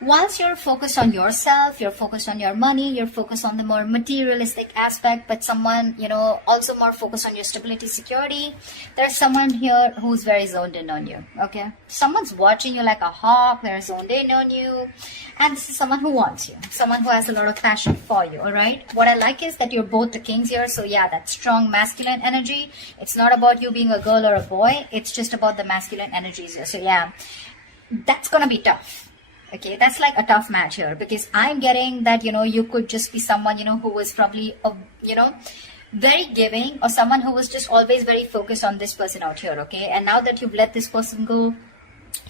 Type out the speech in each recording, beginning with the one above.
Whilst you're focused on yourself, you're focused on your money, you're focused on the more materialistic aspect, but someone, also more focused on your stability, security, there's someone here who's very zoned in on you, okay? Someone's watching you like a hawk, they're zoned in on you, and this is someone who wants you, someone who has a lot of passion for you, all right? What I like is that you're both the kings here, so yeah, that strong masculine energy. It's not about you being a girl or a boy, it's just about the masculine energies here. So yeah, that's gonna be tough. Okay, that's like a tough match here, because I'm getting that, you could just be someone, who was probably, very giving, or someone who was just always very focused on this person out here, okay? And now that you've let this person go,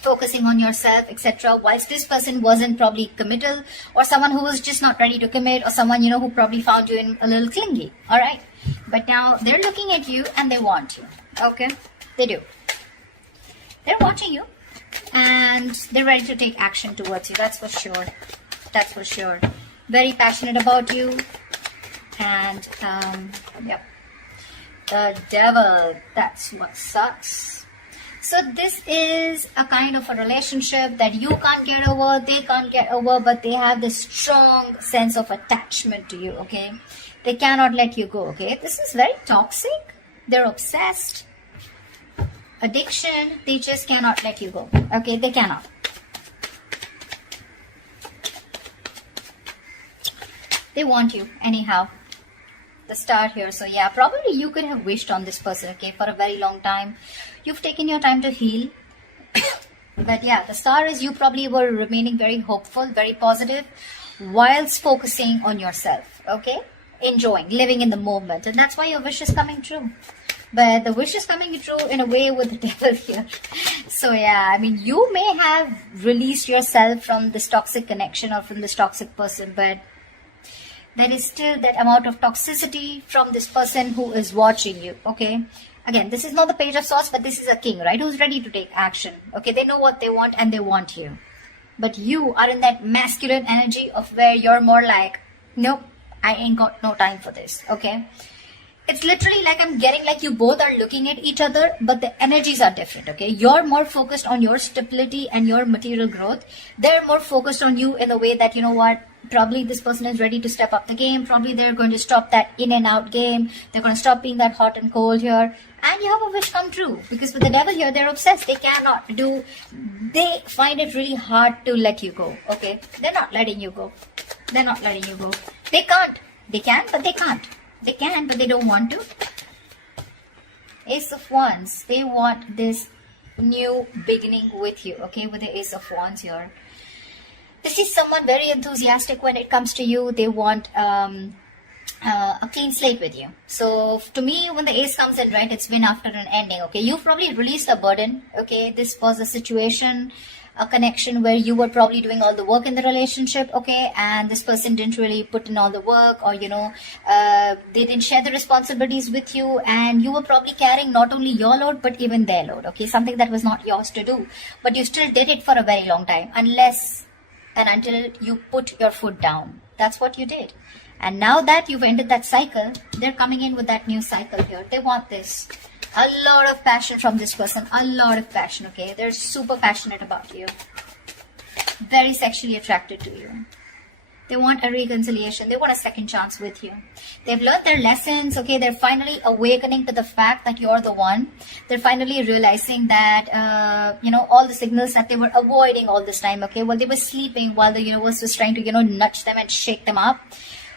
focusing on yourself, etc., whilst this person wasn't probably committal, or someone who was just not ready to commit, or someone, who probably found you in a little clingy, all right? But now they're looking at you and they want you, okay? They do. They're watching you. And they're ready to take action towards you. That's for sure. That's for sure. Very passionate about you. And, yep. The devil. That's what sucks. So this is a kind of a relationship that you can't get over, they can't get over, but they have this strong sense of attachment to you, okay? They cannot let you go, okay? This is very toxic. They're obsessed. Addiction, they just cannot let you go, okay? They cannot. They want you anyhow. The star here. So yeah, probably you could have wished on this person, okay, for a very long time. You've taken your time to heal. But yeah, the star is you probably were remaining very hopeful, very positive, whilst focusing on yourself, okay? Enjoying, living in the moment. And that's why your wish is coming true. But the wish is coming true in a way with the devil here. So yeah, I mean, you may have released yourself from this toxic connection or from this toxic person, but there is still that amount of toxicity from this person who is watching you, okay? Again, this is not the page of swords, but this is a king, right? Who's ready to take action, okay? They know what they want and they want you. But you are in that masculine energy of where you're more like, nope, I ain't got no time for this, okay? It's literally like I'm getting like you both are looking at each other, but the energies are different, okay? You're more focused on your stability and your material growth. They're more focused on you in a way that, you know what, probably this person is ready to step up the game. Probably they're going to stop that in and out game. They're going to stop being that hot and cold here. And you have a wish come true. Because with the devil here, they're obsessed. They cannot do, they find it really hard to let you go, okay? They're not letting you go. They're not letting you go. They can't. They can, but they can't. They can, but they don't want to. Ace of Wands. They want this new beginning with you, okay? With the Ace of Wands here. This is someone very enthusiastic when it comes to you. They want a clean slate with you. So to me, when the ace comes in, right, it's been after an ending, okay? You've probably released a burden, okay? This was a situation, a connection where you were probably doing all the work in the relationship, okay? And this person didn't really put in all the work, or, you know, they didn't share the responsibilities with you, and you were probably carrying not only your load, but even their load, okay? Something that was not yours to do, but you still did it for a very long time, unless and until you put your foot down. That's what you did. And now that you've ended that cycle, they're coming in with that new cycle here. They want this. A lot of passion from this person. A lot of passion, okay? They're super passionate about you. Very sexually attracted to you. They want a reconciliation. They want a second chance with you. They've learned their lessons, okay? They're finally awakening to the fact that you're the one. They're finally realizing that, you know, all the signals that they were avoiding all this time, okay? While they were sleeping, while the universe was trying to, you know, nudge them and shake them up.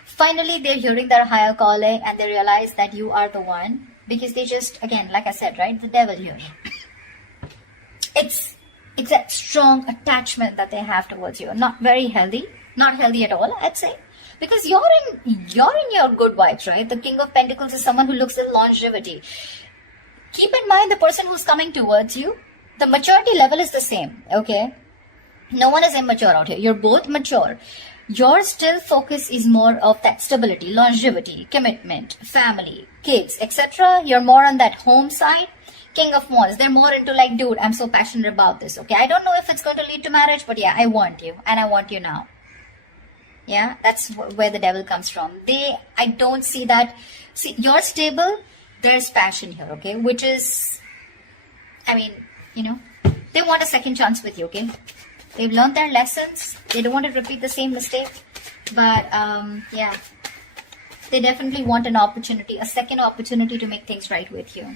Finally, they're hearing their higher calling, and they realize that you are the one. Because they just, again, like I said, right? The devil here. It's that strong attachment that they have towards you. Not very healthy. Not healthy at all, I'd say. Because you're in your good vibes, right? The King of Pentacles is someone who looks at longevity. Keep in mind the person who's coming towards you, the maturity level is the same, okay? No one is immature out here. You're both mature. Your still focus is more of that stability, longevity, commitment, family, kids, etc. You're more on that home side. King of Wands, they're more into like, dude, I'm so passionate about this, okay? I don't know if it's going to lead to marriage, but yeah, I want you, and I want you now. Yeah, that's where the devil comes from. I don't see that. See, you're stable, there's passion here, okay? Which is, I mean, you know, they want a second chance with you, okay? They've learned their lessons. They don't want to repeat the same mistake. But yeah, they definitely want an opportunity, a second opportunity to make things right with you.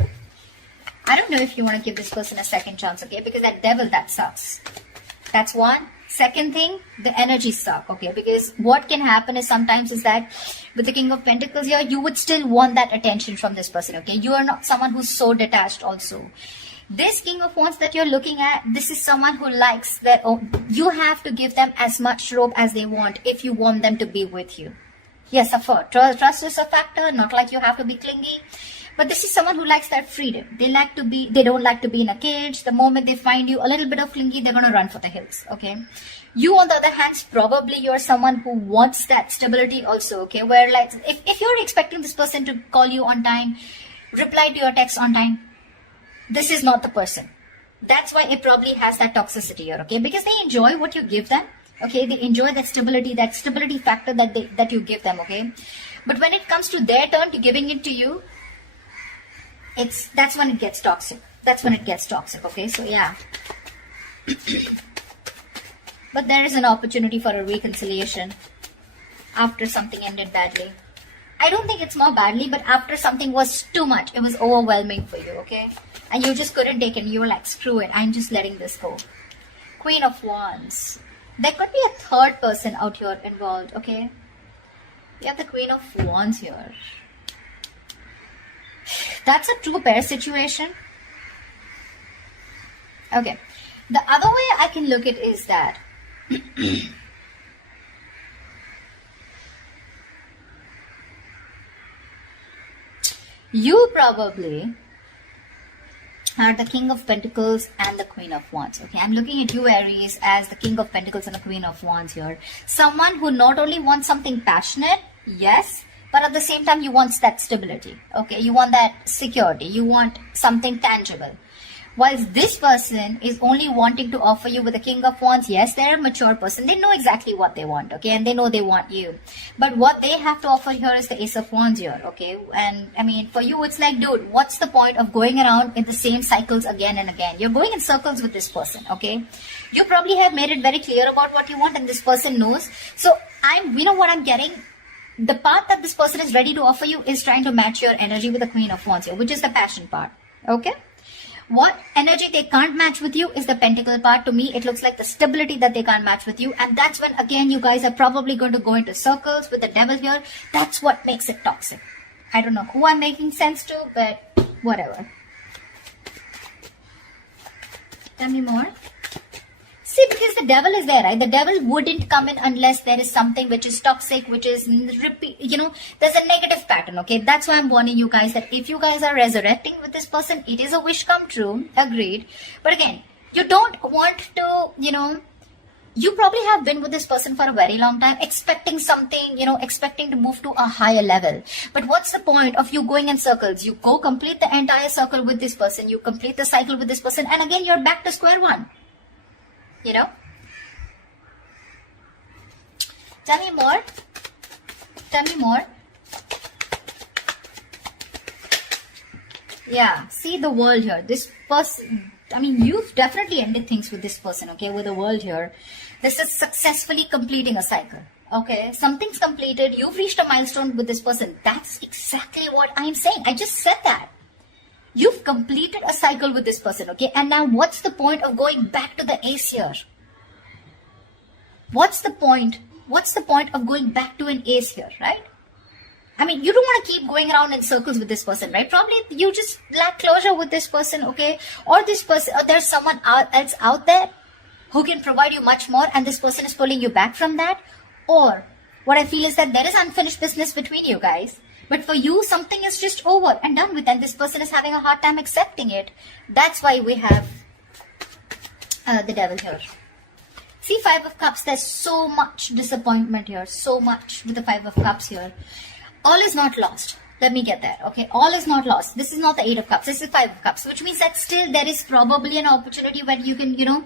I don't know if you want to give this person a second chance, okay? Because that devil, that sucks. That's one. Second thing, the energies suck, okay? Because what can happen is sometimes is that with the King of Pentacles here, you would still want that attention from this person, okay? You are not someone who's so detached also. This King of Wands that you're looking at, this is someone who likes that. Oh, you have to give them as much rope as they want if you want them to be with you. Yes, of course. Trust is a factor, not like you have to be clingy. But this is someone who likes that freedom. They don't like to be in a cage. The moment they find you a little bit of clingy, they're going to run for the hills, okay? You, on the other hand, probably you're someone who wants that stability also, okay? Where like, if you're expecting this person to call you on time, reply to your text on time, this is not the person. That's why it probably has that toxicity here, okay? Because they enjoy what you give them, okay? They enjoy that stability factor that you give them, okay? But when it comes to their turn to giving it to you, that's when it gets toxic. That's when it gets toxic, okay? So yeah. But there is an opportunity for a reconciliation after something ended badly. I don't think it's more badly, but after something was too much, it was overwhelming for you, okay? And you just couldn't take it. You were like, screw it, I'm just letting this go. Queen of Wands. There could be a third person out here involved, okay? You have the Queen of Wands here. That's a true pair situation. Okay. The other way I can look at it is that you probably are the King of Pentacles and the Queen of Wands. Okay, I'm looking at you, Aries, as the King of Pentacles and the Queen of Wands here. Someone who not only wants something passionate, yes, but at the same time you want that stability. Okay, you want that security. You want something tangible. Whilst this person is only wanting to offer you with the King of Wands, yes, they're a mature person. They know exactly what they want, okay? And they know they want you. But what they have to offer here is the Ace of Wands here, okay? And, I mean, for you, it's like, dude, what's the point of going around in the same cycles again and again? You're going in circles with this person, okay? You probably have made it very clear about what you want, and this person knows. So, you know what I'm getting? The part that this person is ready to offer you is trying to match your energy with the Queen of Wands here, which is the passion part, okay? What energy they can't match with you is the pentacle part. To me, it looks like the stability that they can't match with you. And that's when, again, you guys are probably going to go into circles with the devil here. That's what makes it toxic. I don't know who I'm making sense to, but whatever. Tell me more. See, because the devil is there, right? The devil wouldn't come in unless there is something which is toxic, which is, you know, there's a negative pattern, okay? That's why I'm warning you guys that if you guys are resurrecting with this person, it is a wish come true, agreed. But again, you don't want to, you know, you probably have been with this person for a very long time, expecting something, you know, expecting to move to a higher level. But what's the point of you going in circles? You go complete the entire circle with this person, you complete the cycle with this person, and again, you're back to square one. You know? Tell me more. Tell me more. Yeah, see the world here. This person, I mean, you've definitely ended things with this person, okay? With the world here. This is successfully completing a cycle, okay? Something's completed. You've reached a milestone with this person. That's exactly what I'm saying. I just said that. You've completed a cycle with this person, okay? And now what's the point of going back to the ace here? What's the point? What's the point of going back to an ace here, right? I mean, you don't want to keep going around in circles with this person, right? Probably you just lack closure with this person, okay? Or this person, or there's someone else out there who can provide you much more, and this person is pulling you back from that. Or what I feel is that there is unfinished business between you guys. But for you, something is just over and done with, and this person is having a hard time accepting it. That's why we have the devil here. See, Five of Cups, there's so much disappointment here. So much with the Five of Cups here. All is not lost. Let me get that, okay? All is not lost. This is not the Eight of Cups. This is Five of Cups, which means that still there is probably an opportunity where you can, you know,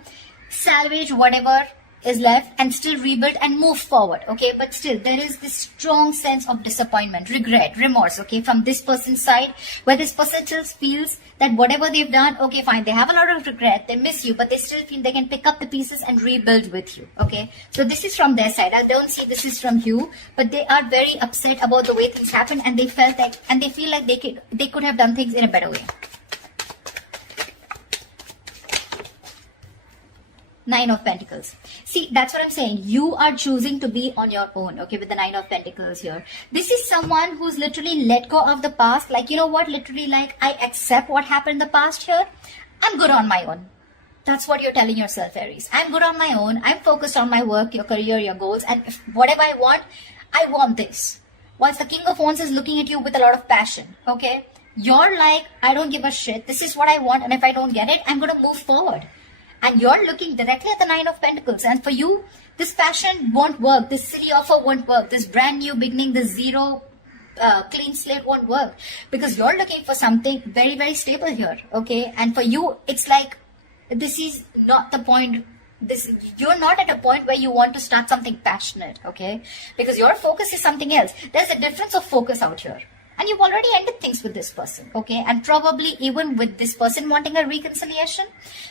salvage whatever is left and still rebuild and move forward, okay? But still, there is this strong sense of disappointment, regret, remorse, okay, from this person's side, where this person still feels that whatever they've done, okay, fine, they have a lot of regret, they miss you, but they still feel they can pick up the pieces and rebuild with you, okay? So this is from their side. I don't see this is from you, but they are very upset about the way things happened, and they felt like, and they feel like they could have done things in a better way. Nine of Pentacles. See, that's what I'm saying. You are choosing to be on your own, okay, with the Nine of Pentacles here. This is someone who's literally let go of the past. Like, you know what, literally like, I accept what happened in the past here. I'm good on my own. That's what you're telling yourself, Aries. I'm good on my own. I'm focused on my work, your career, your goals, and if whatever I want this. Whilst the King of Wands is looking at you with a lot of passion, okay? You're like, I don't give a shit. This is what I want, and if I don't get it, I'm going to move forward. And you're looking directly at the Nine of Pentacles. And for you, this passion won't work. This silly offer won't work. This brand new beginning, this zero clean slate won't work. Because you're looking for something very, very stable here. Okay. And for you, it's like, this is not the point. You're not at a point where you want to start something passionate. Okay. Because your focus is something else. There's a difference of focus out here. And you've already ended things with this person, okay? And probably even with this person wanting a reconciliation.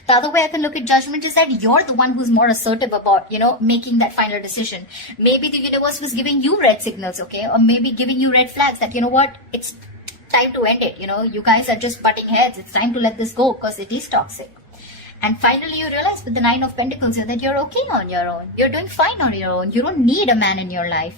The other way I can look at judgment is that you're the one who's more assertive about, you know, making that final decision. Maybe the universe was giving you red signals, okay? Or maybe giving you red flags that, you know what, it's time to end it. You know, you guys are just butting heads. It's time to let this go because it is toxic. And finally, you realize with the Nine of Pentacles that you're okay on your own. You're doing fine on your own. You don't need a man in your life.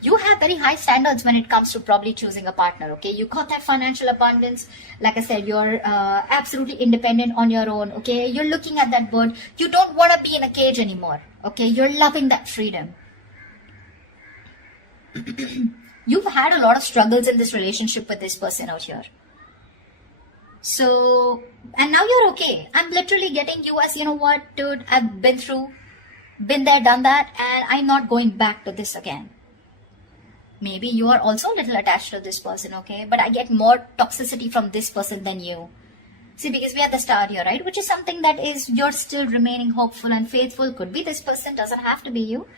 You have very high standards when it comes to probably choosing a partner, okay? You got that financial abundance. Like I said, you're absolutely independent on your own, okay? You're looking at that bird. You don't want to be in a cage anymore, okay? You're loving that freedom. You've had a lot of struggles in this relationship with this person out here. So, and now you're okay. I'm literally getting you as, you know what, dude, I've been there, done that, and I'm not going back to this again. Maybe you are also a little attached to this person, okay? But I get more toxicity from this person than you. See, because we have the star here, right? Which is something that is, you're still remaining hopeful and faithful. Could be this person, doesn't have to be you.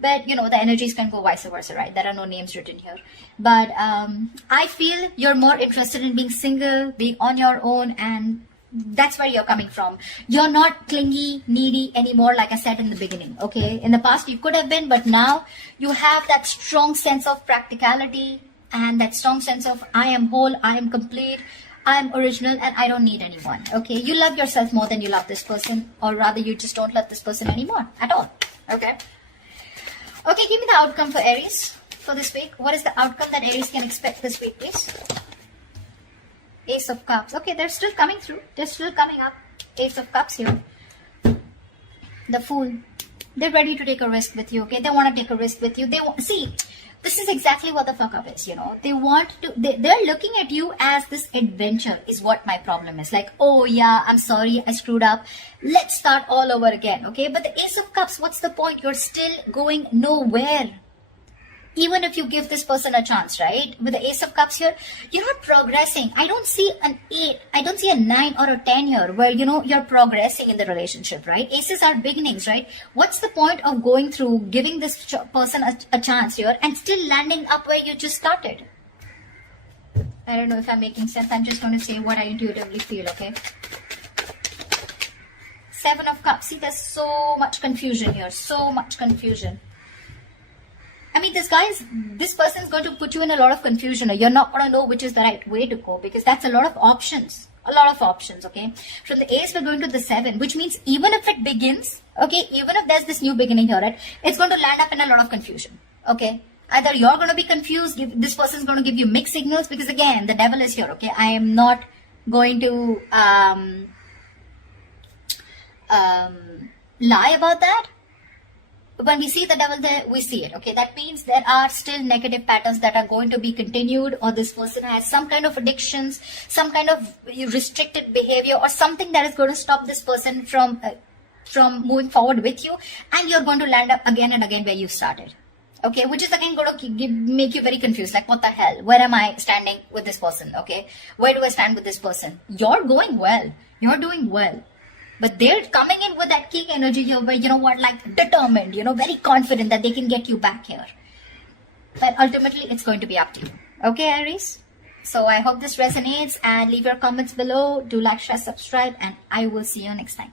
But, you know, the energies can go vice versa, right? There are no names written here. But I feel you're more interested in being single, being on your own, and that's where you're coming from. You're not clingy, needy anymore, like I said in the beginning, okay? In the past, you could have been, but now you have that strong sense of practicality and that strong sense of I am whole, I am complete, I am original, and I don't need anyone, okay? You love yourself more than you love this person, or rather you just don't love this person anymore at all, okay? Okay, give me the outcome for Aries for this week. What is the outcome that Aries can expect this week, please? Ace of Cups. Okay, they're still coming through. They're still coming up. Ace of Cups here. The Fool. They're ready to take a risk with you, okay? They want to take a risk with you. See, this is exactly what the fuck up is, you know? They're looking at you as this adventure is what my problem is. Like, oh yeah, I'm sorry, I screwed up. Let's start all over again, okay? But the Ace of Cups, what's the point? You're still going nowhere. Even if you give this person a chance, right? With the Ace of Cups here, you're not progressing. I don't see an 8, I don't see a 9 or a 10 here where, you know, you're progressing in the relationship, right? Aces are beginnings, right? What's the point of going through, giving this person a chance here and still landing up where you just started? I don't know if I'm making sense. I'm just going to say what I intuitively feel, okay? 7 of Cups. See, there's so much confusion here. So much confusion. I mean, this person is going to put you in a lot of confusion. You're not going to know which is the right way to go because that's a lot of options. A lot of options, okay? From the Ace, we're going to the 7, which means even if it begins, okay, even if there's this new beginning here, right, it's going to land up in a lot of confusion, okay? Either you're going to be confused, this person's going to give you mixed signals because, again, the devil is here, okay? I am not going to lie about that. When we see the devil there, we see it, okay? That means there are still negative patterns that are going to be continued, or this person has some kind of addictions, some kind of restricted behavior, or something that is going to stop this person from moving forward with you, and you're going to land up again and again where you started, okay? Which is again going to make you very confused, like what the hell? Where am I standing with this person, okay? Where do I stand with this person? You're going well. You're doing well. But they're coming in with that king energy. You're, you know what, like determined, very confident that they can get you back here. But ultimately, it's going to be up to you. Okay, Aries? So I hope this resonates, and leave your comments below. Do like, share, subscribe, and I will see you next time.